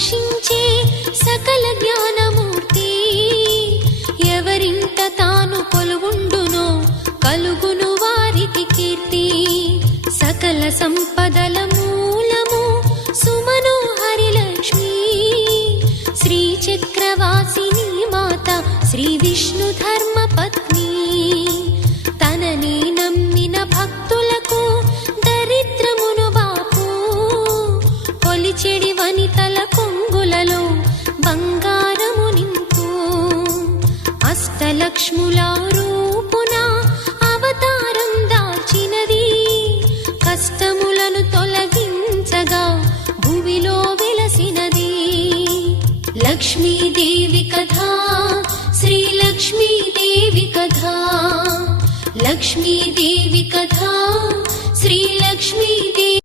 రక్షించే సకల జ్ఞానమూర్తి. ఎవరింట తాను కొలువుండునో కలుగును వారికి కీర్తి. సకల సంపదల మూలము సుమనోహరి లక్ష్మి. శ్రీ చక్రవాసిని మాత శ్రీ విష్ణు ధర్మ పత్ని. తనని నమ్మిన భక్తులకు దరిద్రమును బాపు. కొలిచెడి వనితల కొంగులలో బంగారము నింపు. అష్టలక్ష్ముల రూపున అవతారం దాల్చినది. కష్టములను తొలగించగా భూమిలో వెలసినది. లక్ష్మీదేవి కథ శ్రీ లక్ష్మీదేవి కథ. లక్ష్మీదేవి కథ శ్రీ లక్ష్మీ